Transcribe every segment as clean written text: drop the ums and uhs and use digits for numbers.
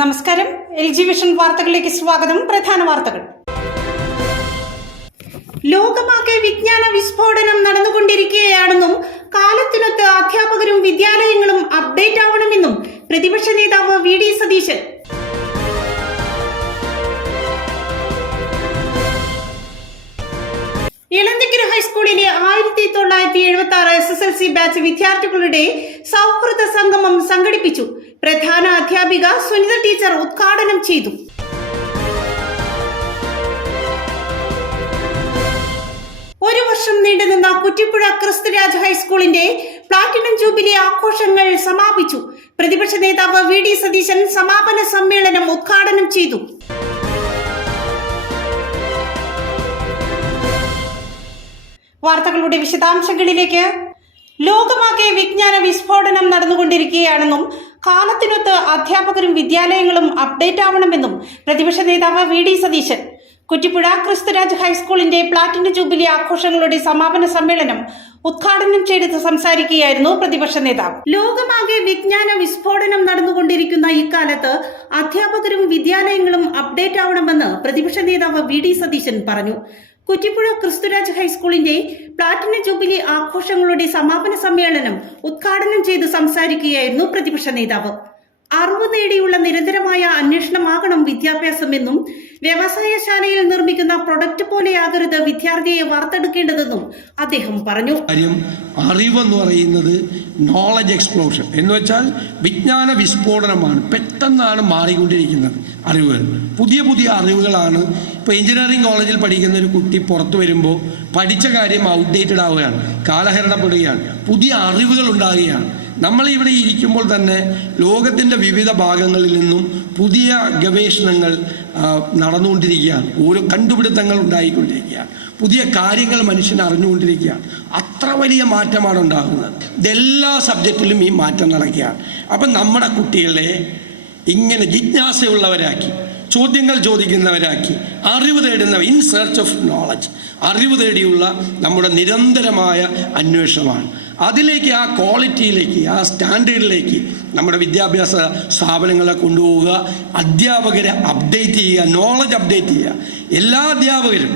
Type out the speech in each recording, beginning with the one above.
നമസ്കാരം. LG vision വാർത്തകളിലേക്ക് സ്വാഗതം. പ്രധാന വാർത്തകൾ. ലോകമാകെ വിജ്ഞാന വിസ്ഫോടനം നടന്നുകൊണ്ടിരിക്കുകയാണെന്നും കാലത്തിനൊത്ത് അധ്യാപകരും വിദ്യാലയങ്ങളും അപ്ഡേറ്റ് ആവണമെന്നും പ്രതിപക്ഷ നേതാവ് VD സതീശൻ. ഇളന്തിക്കര ഹൈസ്കൂളിലെ 1976 SSLC ബാച്ച് വിദ്യാർത്ഥികളുടെ സൗഹൃദ സംഗമം സംഘടിപ്പിച്ചു. പ്രധാന അധ്യാപിക സുനിത ടീച്ചർ ഉദ്ഘാടനം ചെയ്തു. ഒരു വർഷം നീണ്ടുനിന്ന കുറ്റിപ്പുഴ ക്രിസ്തുരാജ് ഹൈസ്കൂളിന്റെ പ്ലാറ്റിനം ജൂബിലി ആഘോഷങ്ങൾ സമാപിച്ചു. പ്രതിപക്ഷ നേതാവ് VD സതീശൻ സമാപന സമ്മേളനം ഉദ്ഘാടനം ചെയ്തു. വാർത്തകളുടെ വിശദാംശങ്ങളിലേക്ക്. ലോകമാകെ വിജ്ഞാന വിസ്ഫോടനം നടന്നുകൊണ്ടിരിക്കുകയാണെന്നും കാലത്തിനൊത്ത് അധ്യാപകരും വിദ്യാലയങ്ങളും അപ്ഡേറ്റ് ആവണമെന്നും പ്രതിപക്ഷ നേതാവ് VD സതീശൻ. കുറ്റിപ്പുഴ ക്രിസ്തുരാജ് ഹൈസ്കൂളിന്റെ പ്ലാറ്റിനം ജൂബിലി ആഘോഷങ്ങളുടെ സമാപന സമ്മേളനം ഉദ്ഘാടനം ചെയ്ത് സംസാരിക്കുകയായിരുന്നു പ്രതിപക്ഷ നേതാവ്. ലോകമാകെ വിജ്ഞാന വിസ്ഫോടനം നടന്നുകൊണ്ടിരിക്കുന്ന ഇക്കാലത്ത് അധ്യാപകരും വിദ്യാലയങ്ങളും അപ്ഡേറ്റ് ആവണമെന്ന് പ്രതിപക്ഷ നേതാവ് VD സതീശൻ പറഞ്ഞു. കുറ്റിപ്പുഴ ക്രിസ്തുരാജ് ഹൈസ്കൂളിന്റെ പ്ലാറ്റിനം ജൂബിലി ആഘോഷങ്ങളുടെ സമാപന സമ്മേളനം ഉദ്ഘാടനം ചെയ്ത് സംസാരിക്കുകയായിരുന്നു പ്രതിപക്ഷ നേതാവ്. അറിവ് നേടിയുള്ള നിരന്തരമായ അന്വേഷണമാകണം വിദ്യാഭ്യാസമെന്നും വ്യവസായശാലയിൽ നിർമ്മിക്കുന്ന പ്രൊഡക്റ്റ് പോലെയാകരുത് വിദ്യാർത്ഥിയെ വാർത്തെടുക്കേണ്ടതെന്നും അദ്ദേഹം പറഞ്ഞു. അറിവെന്ന് പറയുന്നത് നോളജ് എക്സ്പ്ലോഷൻ എന്ന് വെച്ചാൽ വിജ്ഞാന വിസ്ഫോടനമാണ്. പെട്ടെന്നാണ് മാറിക്കൊണ്ടിരിക്കുന്നത് അറിവുകൾ. പുതിയ പുതിയ അറിവുകളാണ്. ഇപ്പോൾ എഞ്ചിനീയറിംഗ് കോളേജിൽ പഠിക്കുന്ന ഒരു കുട്ടി പുറത്തു വരുമ്പോൾ പഠിച്ച കാര്യം ഔട്ട്ഡേറ്റഡ് ആവുകയാണ്, കാലഹരണപ്പെടുകയാണ്, പുതിയ അറിവുകൾ ഉണ്ടാകുകയാണ്. നമ്മളിവിടെ ഇരിക്കുമ്പോൾ തന്നെ ലോകത്തിൻ്റെ വിവിധ ഭാഗങ്ങളിൽ നിന്നും പുതിയ ഗവേഷണങ്ങൾ നടന്നുകൊണ്ടിരിക്കുകയാണ്. ഓരോ കണ്ടുപിടുത്തങ്ങൾ ഉണ്ടായിക്കൊണ്ടിരിക്കുകയാണ്. പുതിയ കാര്യങ്ങൾ മനുഷ്യൻ അറിഞ്ഞുകൊണ്ടിരിക്കുകയാണ്. അത്ര വലിയ മാറ്റമാണ് ഉണ്ടാകുന്നത്. ഇതെല്ലാ സബ്ജക്റ്റിലും ഈ മാറ്റം നടക്കുകയാണ്. അപ്പം നമ്മുടെ കുട്ടികളെ ഇങ്ങനെ ജിജ്ഞാസയുള്ളവരാക്കി, ചോദ്യങ്ങൾ ചോദിക്കുന്നവരാക്കി, അറിവ് തേടുന്നവർ, ഇൻ സെർച്ച് ഓഫ് നോളജ്, അറിവ് തേടിയുള്ള നമ്മുടെ നിരന്തരമായ അന്വേഷണമാണ്. അതിലേക്ക്, ആ ക്വാളിറ്റിയിലേക്ക്, ആ സ്റ്റാൻഡേർഡിലേക്ക് നമ്മുടെ വിദ്യാഭ്യാസ സ്ഥാപനങ്ങളെ കൊണ്ടുപോവുക. അധ്യാപകരെ അപ്ഡേറ്റ് ചെയ്യുക, നോളജ് അപ്ഡേറ്റ് ചെയ്യുക. എല്ലാ അധ്യാപകരും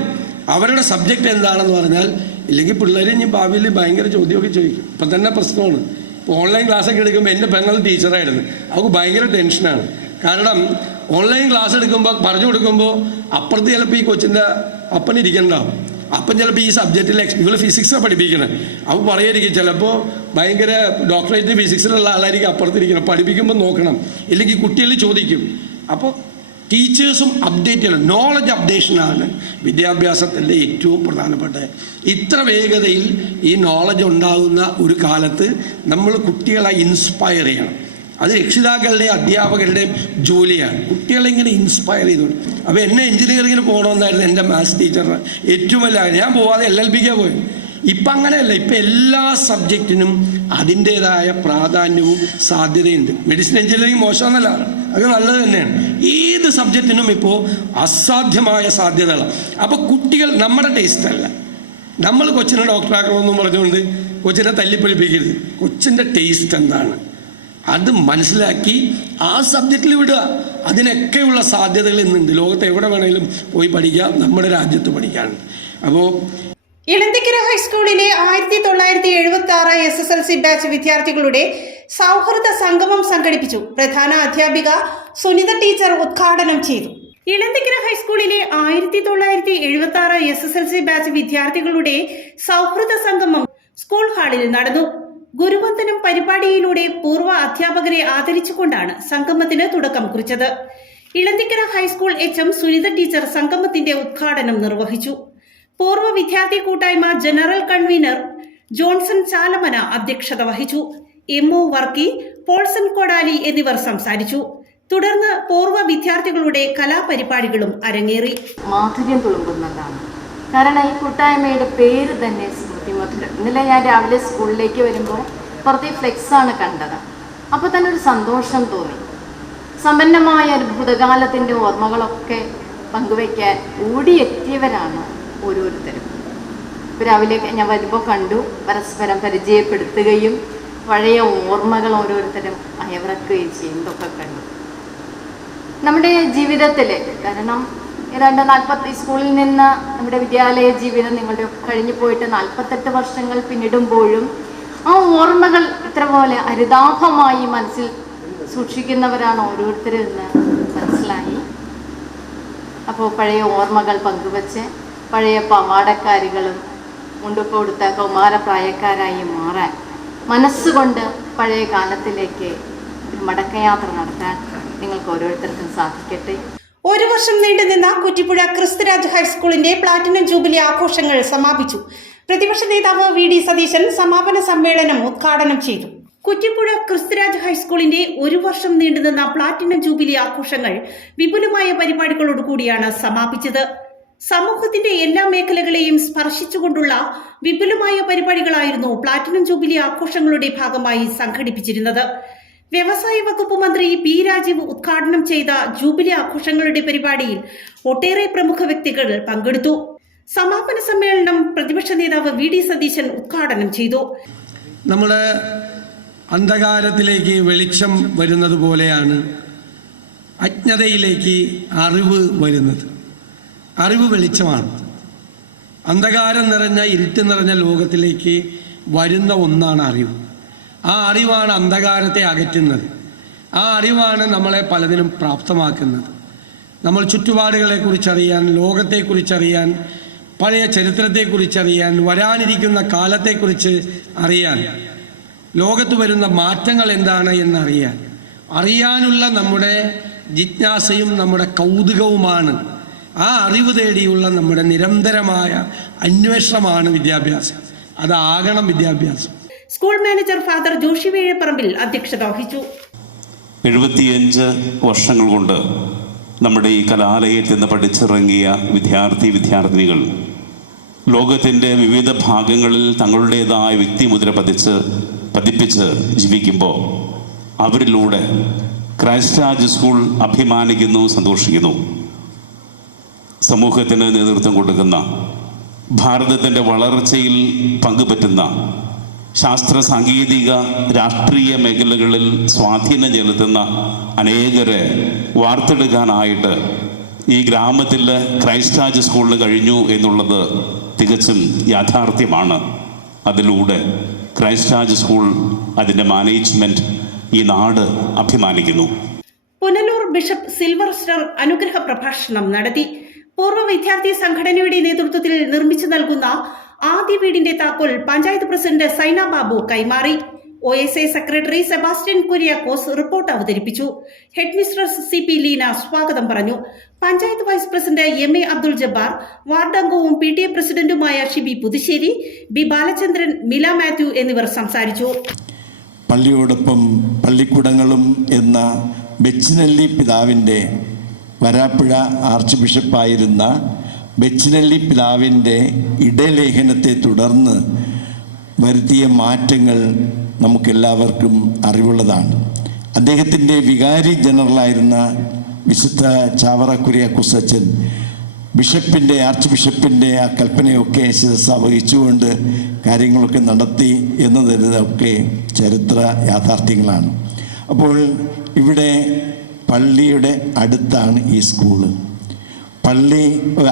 അവരുടെ സബ്ജക്റ്റ് എന്താണെന്ന് പറഞ്ഞാൽ, ഇല്ലെങ്കിൽ പിള്ളേർ ഇനി ഭാവിയിൽ ഭയങ്കര ചോദ്യമൊക്കെ ചോദിക്കും. ഇപ്പം തന്നെ പ്രശ്നമാണ്. ഇപ്പോൾ ഓൺലൈൻ ക്ലാസ്സൊക്കെ എടുക്കുമ്പോൾ എൻ്റെ പെങ്ങൾ ടീച്ചറായിരുന്നു. അവർക്ക് ഭയങ്കര ടെൻഷനാണ്. കാരണം ഓൺലൈൻ ക്ലാസ് എടുക്കുമ്പോൾ, പറഞ്ഞു കൊടുക്കുമ്പോൾ അപ്പുറത്ത് ചിലപ്പോൾ ഈ കൊച്ചിൻ്റെ അപ്പനിരിക്കണ്ടാവും. അപ്പം ചിലപ്പോൾ ഈ സബ്ജക്റ്റിൽ ഇവൾ ഫിസിക്സാണ് പഠിപ്പിക്കുന്നത്. അപ്പോൾ പറയായിരിക്കും ചിലപ്പോൾ ഭയങ്കര ഡോക്ടറേറ്റ് ഫിസിക്സിലുള്ള ആളായിരിക്കും അപ്പുറത്തിരിക്കണം. പഠിപ്പിക്കുമ്പോൾ നോക്കണം, ഇല്ലെങ്കിൽ കുട്ടികൾ ചോദിക്കും. അപ്പോൾ ടീച്ചേഴ്സും അപ്ഡേറ്റ് ചെയ്യണം. നോളജ് അപ്ഡേഷനാണ് വിദ്യാഭ്യാസത്തിൻ്റെ ഏറ്റവും പ്രധാനപ്പെട്ട. ഇത്ര വേഗതയിൽ ഈ നോളജ് ഉണ്ടാകുന്ന ഒരു കാലത്ത് നമ്മൾ കുട്ടികളെ ഇൻസ്പയർ ചെയ്യണം. അത് രക്ഷിതാക്കളുടെയും അധ്യാപകരുടെയും ജോലിയാണ്. കുട്ടികളെ ഇങ്ങനെ ഇൻസ്പയർ ചെയ്തോളൂ. അപ്പോൾ എന്നെ എഞ്ചിനീയറിങ്ങിന് പോകണമെന്നായിരുന്നു എൻ്റെ മാത്സ് ടീച്ചറിന് ഏറ്റവും വലിയ. ഞാൻ പോവാതെ LLBക്കാണ് പോയത്. ഇപ്പം അങ്ങനെയല്ല. ഇപ്പം എല്ലാ സബ്ജക്റ്റിനും അതിൻ്റേതായ പ്രാധാന്യവും സാധ്യതയുണ്ട്. മെഡിസിൻ എഞ്ചിനീയറിംഗ് മോശമെന്നല്ല, അത് നല്ലത് തന്നെയാണ്. ഏത് സബ്ജക്റ്റിനും ഇപ്പോൾ അസാധ്യമായ സാധ്യതകളാണ്. അപ്പോൾ കുട്ടികൾ നമ്മുടെ ടേസ്റ്റ് അല്ല. നമ്മൾ കൊച്ചിനെ ഡോക്ടറാക്കണമെന്നും പറഞ്ഞുകൊണ്ട് കൊച്ചിനെ തല്ലിപ്പൊളിപ്പിക്കരുത്. കൊച്ചിൻ്റെ ടേസ്റ്റ് എന്താണ് അത് മനസ്സിലാക്കി ആ സബ്ജക്റ്റിൽ വിടുക. അതിനൊക്കെയുള്ള സാധ്യതകൾ ഇന്നുണ്ട്. ലോകത്ത് എവിടെ വേണമെങ്കിലും പോയി പഠിക്കാം, നമ്മുടെ രാജ്യത്ത് പഠിക്കാനുണ്ട്. അപ്പോൾ ഇളന്തിക്കര ഹൈസ്കൂളിലെ 1976 SSLC ബാച്ച് വിദ്യാർത്ഥികളുടെ സൗഹൃദ സംഗമം സംഘടിപ്പിച്ചു. പ്രധാന അധ്യാപിക സുനിത ടീച്ചർ ഉദ്ഘാടനം ചെയ്തു. ഇളന്തിക്കര ഹൈസ്കൂളിലെ 1976 SSLC ബാച്ച് വിദ്യാർത്ഥികളുടെ സൗഹൃദ സംഗമം സ്കൂൾ ഹാളിൽ നടന്നു. ഗുരുവന്ദനം പരിപാടിയിലൂടെ പൂർവ്വ അധ്യാപകരെ ആദരിച്ചുകൊണ്ടാണ് സംഗമത്തിന് തുടക്കം കുറിച്ചത്. ഇളന്തിക്കര ഹൈസ്കൂൾ HM സുനിത ടീച്ചർ സംഗമത്തിന്റെ ഉദ്ഘാടനം നിർവഹിച്ചു. പൂർവ്വ വിദ്യാർത്ഥി കൂട്ടായ്മ ജനറൽ കൺവീനർ ജോൺസൺ ചാലമന അധ്യക്ഷത വഹിച്ചു. MO വർക്കി, പോൾസൺ കൊടാലി എന്നിവർ സംസാരിച്ചു. തുടർന്ന് പൂർവ്വ വിദ്യാർത്ഥികളുടെ കലാപരിപാടികളും അരങ്ങേറി. മാധുര്യം തുളുമ്പുന്നതാണ്. കാരണം ഈ കൂട്ടായ്മയുടെ പേര് തന്നെ സ്മൃതിമധുരം. ഇന്നലെ ഞാൻ രാവിലെ സ്കൂളിലേക്ക് വരുമ്പോൾ പുറത്തെ ഫ്ലെക്സാണ് കണ്ടത്. അപ്പോൾ തന്നെ ഒരു സന്തോഷം തോന്നി. സമ്പന്നമായ ഒരു ഭൂതകാലത്തിൻ്റെ ഓർമ്മകളൊക്കെ പങ്കുവയ്ക്കാൻ ഓടിയെത്തിയവരാണ് ഓരോരുത്തരും. ഇപ്പോൾ രാവിലെ ഞാൻ വരുമ്പോൾ കണ്ടു, പരസ്പരം പരിചയപ്പെടുത്തുകയും പഴയ ഓർമ്മകൾ ഓരോരുത്തരും അയവിറക്കുകയും ചെയ്യുന്നതൊക്കെ കണ്ടു. നമ്മുടെ ജീവിതത്തിൽ, കാരണം ഏതാണ്ട് 40 സ്കൂളിൽ നിന്ന് നമ്മുടെ വിദ്യാലയ ജീവിതം നിങ്ങളുടെ കഴിഞ്ഞു പോയിട്ട് 48 വർഷങ്ങൾ പിന്നിടുമ്പോഴും ആ ഓർമ്മകൾ ഇത്ര പോലെ ഹരിതാഭമായി മനസ്സിൽ സൂക്ഷിക്കുന്നവരാണ് ഓരോരുത്തരും എന്ന് മനസ്സിലായി. അപ്പോൾ പഴയ ഓർമ്മകൾ പങ്കുവച്ച് പഴയ പവാടക്കാരികളും മുണ്ടുപ്പ് കൊടുത്ത കൗമാരപ്രായക്കാരായി മാറാൻ മനസ്സുകൊണ്ട് പഴയ കാലത്തിലേക്ക് ഒരു മടക്കയാത്ര നടത്താൻ നിങ്ങൾക്ക് ഓരോരുത്തർക്കും സാധിക്കട്ടെ. ഒരു വർഷം നീണ്ടുനിന്ന കുറ്റിപ്പുഴ ക്രിസ്തുരാജ് ഹൈസ്കൂളിന്റെ പ്ലാറ്റിനം ജൂബിലി ആഘോഷങ്ങൾ സമാപിച്ചു. പ്രതിപക്ഷ നേതാവ് വി.ഡി. സതീശൻ സമാപന സമ്മേളനം ഉദ്ഘാടനം ചെയ്തു. കുറ്റിപ്പുഴ ക്രിസ്തുരാജ് ഹൈസ്കൂളിന്റെ ഒരു വർഷം നീണ്ടുനിന്ന പ്ലാറ്റിനം ജൂബിലി ആഘോഷങ്ങൾ വിപുലമായ പരിപാടികളോടുകൂടിയാണ് സമാപിച്ചത്. സമൂഹത്തിന്റെ എല്ലാ മേഖലകളെയും സ്പർശിച്ചുകൊണ്ടുള്ള വിപുലമായ പരിപാടികളായിരുന്നു പ്ലാറ്റിനം ജൂബിലി ആഘോഷങ്ങളുടെ ഭാഗമായി സംഘടിപ്പിച്ചിരുന്നത്. വ്യവസായ വകുപ്പ് മന്ത്രി പി രാജീവ് ഉദ്ഘാടനം ചെയ്ത ജൂബിലി ആഘോഷങ്ങളുടെ പരിപാടിയിൽ ഒട്ടേറെ പ്രമുഖ വ്യക്തികൾ പങ്കെടുത്തു. സമാപന സമ്മേളനം പ്രതിപക്ഷ നേതാവ് വി.ഡി. സതീശൻ ഉദ്ഘാടനം ചെയ്തു. നമ്മുടെ അന്ധകാരത്തിലേക്ക് വെളിച്ചം വരുന്നത് പോലെയാണ് അജ്ഞതയിലേക്ക് അറിവ് വരുന്നത്. അറിവ് വെളിച്ചമാണ്. അന്ധകാരം നിറഞ്ഞ ഇരുട്ട് നിറഞ്ഞ ലോകത്തിലേക്ക് വരുന്ന ഒന്നാണ് അറിവ്. ആ അറിവാണ് അന്ധകാരത്തെ അകറ്റുന്നത്. ആ അറിവാണ് നമ്മളെ പലതിനും പ്രാപ്തമാക്കുന്നത്. നമ്മൾ ചുറ്റുപാടുകളെക്കുറിച്ചറിയാൻ, ലോകത്തെക്കുറിച്ചറിയാൻ, പഴയ ചരിത്രത്തെക്കുറിച്ചറിയാൻ, വരാനിരിക്കുന്ന കാലത്തെക്കുറിച്ച് അറിയാൻ, ലോകത്ത് വരുന്ന മാറ്റങ്ങൾ എന്താണ് എന്നറിയാൻ, അറിയാനുള്ള നമ്മുടെ ജിജ്ഞാസയും നമ്മുടെ കൗതുകവുമാണ്. ആ അറിവ് തേടിയുള്ള നമ്മുടെ നിരന്തരമായ അന്വേഷണമാണ് വിദ്യാഭ്യാസം. അതാകണം വിദ്യാഭ്യാസം. School manager father Joshi Vezhapparambil അധ്യക്ഷത വഹിച്ചു. 75 വർഷങ്ങൾ കൊണ്ട് നമ്മുടെ ഈ കലാലയത്തിൽ നിന്ന് പഠിച്ചിറങ്ങിയ വിദ്യാർത്ഥിനികൾ ലോകത്തിൻ്റെ വിവിധ ഭാഗങ്ങളിൽ തങ്ങളുടേതായ വ്യക്തിമുദ്ര പതിപ്പിച്ച് ജീവിക്കുമ്പോൾ അവരിലൂടെ ക്രൈസ്റ്റ് രാജ് സ്കൂൾ അഭിമാനിക്കുന്നു, സന്തോഷിക്കുന്നു. സമൂഹത്തിന് നേതൃത്വം കൊടുക്കുന്ന, ഭാരതത്തിൻ്റെ വളർച്ചയിൽ പങ്കുപറ്റുന്ന, ശാസ്ത്ര സാങ്കേതിക രാഷ്ട്രീയ മേഖലകളിൽ സ്വാധീനം ചെലുത്തുന്ന അനേകരെ വാർത്തെടുക്കാനായിട്ട് ഈ ഗ്രാമത്തിൽ ക്രൈസ്റ്റ് രാജ് സ്കൂളിൽ കഴിഞ്ഞു എന്നുള്ളത് തികച്ചും യാഥാർത്ഥ്യമാണ്. അതിലൂടെ ക്രൈസ്റ്റ് രാജ് സ്കൂൾ, അതിൻ്റെ മാനേജ്മെൻറ്റ്, ഈ നാട് അഭിമാനിക്കുന്നു. പുനലൂർ ബിഷപ്പ് സിൽവർ സ്റ്റാർ അനുഗ്രഹ പ്രഭാഷണം നടത്തി. പൂർവ്വ വിദ്യാർത്ഥി സംഘടനയുടെ നേതൃത്വത്തിൽ നിർമ്മിച്ചു നൽകുന്ന ആദ്യ വീടിന്റെ താക്കോൽ പഞ്ചായത്ത് പ്രസിഡന്റ് സൈന ബാബു കൈമാറി. OSA secretary Sebastian Kuriakose report അവതരിപ്പിച്ചു. ഹെഡ് മിസ്ട്രസ് CP ലീന സ്വാഗതം പറഞ്ഞു. Panchayat vice president MA Abdul Jabbar, ward അംഗവും PTA പ്രസിഡന്റുമായ ഷിബി പുതുശ്ശേരി, ബി ബാലചന്ദ്രൻ, മില മാത്യു എന്നിവർ സംസാരിച്ചു. പള്ളിയോടൊപ്പം പള്ളിക്കൂടങ്ങളും എന്ന ബെച്ചിനെല്ലി പിതാവിൻ്റെ, വരാപ്പുഴ ആർച്ച് ബിഷപ്പായിരുന്ന ബെച്ചിനെല്ലി പിതാവിൻ്റെ ഇടലേഖനത്തെ തുടർന്ന് വരുത്തിയ മാറ്റങ്ങൾ നമുക്കെല്ലാവർക്കും അറിവുള്ളതാണ്. അദ്ദേഹത്തിൻ്റെ വികാരി ജനറലായിരുന്ന വിശുദ്ധ ചാവറ കുര്യാക്കോസ് അച്ഛൻ ബിഷപ്പിൻ്റെ, ആർച്ച് ബിഷപ്പിൻ്റെ ആ കൽപ്പനയൊക്കെ ശിരസ വഹിച്ചുകൊണ്ട് കാര്യങ്ങളൊക്കെ നടത്തി എന്നതൊക്കെ ചരിത്ര യാഥാർത്ഥ്യങ്ങളാണ്. അപ്പോൾ ഇവിടെ പള്ളിയുടെ അടുത്താണ് ഈ സ്കൂള്. പള്ളി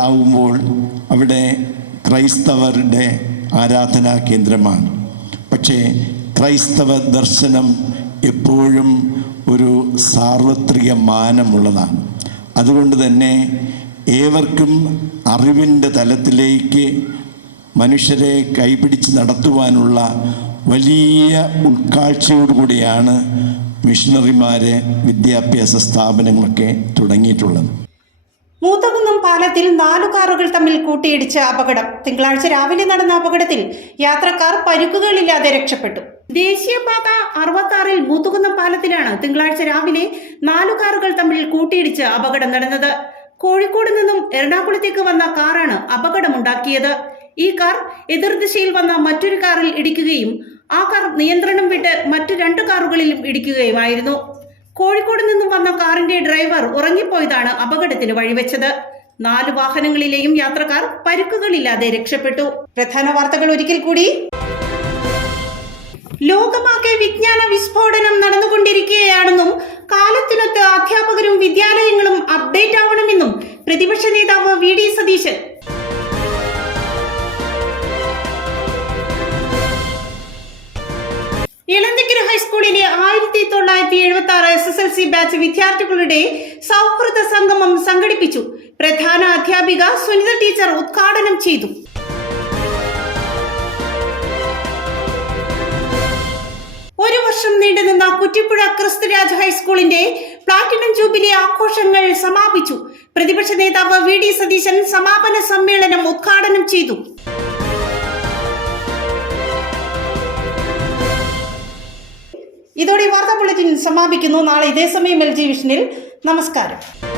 ആവുമ്പോൾ അവിടെ ക്രൈസ്തവരുടെ ആരാധനാ കേന്ദ്രമാണ്. പക്ഷേ ക്രൈസ്തവ ദർശനം എപ്പോഴും ഒരു സാർവത്രിക മാനമുള്ളതാണ്. അതുകൊണ്ട് തന്നെ ഏവർക്കും അറിവിൻ്റെ തലത്തിലേക്ക് മനുഷ്യരെ കൈപിടിച്ച് നടത്തുവാനുള്ള വലിയ ഉൾക്കാഴ്ചയോടുകൂടിയാണ് മിഷണറിമാരെ, വിദ്യാഭ്യാസ സ്ഥാപനങ്ങളൊക്കെ തുടങ്ങിയിട്ടുള്ളത്. മൂത്തകുന്നം പാലത്തിൽ 4 കാറുകൾ തമ്മിൽ കൂട്ടിയിടിച്ച് അപകടം. തിങ്കളാഴ്ച രാവിലെ നടന്ന അപകടത്തിൽ യാത്രക്കാർ പരിക്കുകളില്ലാതെ രക്ഷപ്പെട്ടു. ദേശീയപാത 66 മൂത്തുകുന്നം പാലത്തിലാണ് തിങ്കളാഴ്ച രാവിലെ 4 കാറുകൾ തമ്മിൽ കൂട്ടിയിടിച്ച് അപകടം നടന്നത്. കോഴിക്കോട് നിന്നും എറണാകുളത്തേക്ക് വന്ന കാറാണ് അപകടമുണ്ടാക്കിയത്. ഈ കാർ എതിർദിശയിൽ വന്ന മറ്റൊരു കാറിൽ ഇടിക്കുകയും ആ കാർ നിയന്ത്രണം വിട്ട് മറ്റു 2 കാറുകളിലും ഇടിക്കുകയുമായിരുന്നു. കോഴിക്കോട് നിന്നും വന്ന കാറിന്റെ ഡ്രൈവർ ഉറങ്ങിപ്പോയതാണ് അപകടത്തിന് വഴിവെച്ചത്. 4 വാഹനങ്ങളിലെയും യാത്രക്കാർ പരിക്കുകളില്ലാതെ രക്ഷപ്പെട്ടു. പ്രധാന വാർത്തകൾ ഒരിക്കൽ കൂടി. ലോകമാകെ വിജ്ഞാന വിസ്ഫോടനം നടന്നുകൊണ്ടിരിക്കുകയാണെന്നും കാലത്തിനൊത്ത് അധ്യാപകരും വിദ്യാലയങ്ങളും അപ്ഡേറ്റ് ആവണമെന്നും പ്രതിപക്ഷ നേതാവ് VD സതീശൻ. ഇളന്തിക്കര ഹൈസ്കൂളിലെ 1976 SSLC ബാച്ച് വിദ്യാർത്ഥികളുടെ സൗഹൃദ സംഗമം സംഘടിപ്പിച്ചു. പ്രധാന അധ്യാപിക സുനിത ടീച്ചർ ഉദ്ഘാടനം ചെയ്തു. ഒരു വർഷം നീണ്ടുനിന്ന കുറ്റിപ്പുഴ ക്രിസ്തുരാജ് ഹൈസ്കൂളിന്റെ പ്ലാറ്റിനം ജൂബിലി ആഘോഷങ്ങൾ സമാപിച്ചു. പ്രതിപക്ഷ നേതാവ് VD സതീശൻ സമാപന സമ്മേളനം ഉദ്ഘാടനം ചെയ്തു. ഇതോടെ വാർത്താ ബുള്ളറ്റിൻ സമാപിക്കുന്നു. നാളെ ഇതേ സമയം LG വിഷനിൽ. നമസ്കാരം.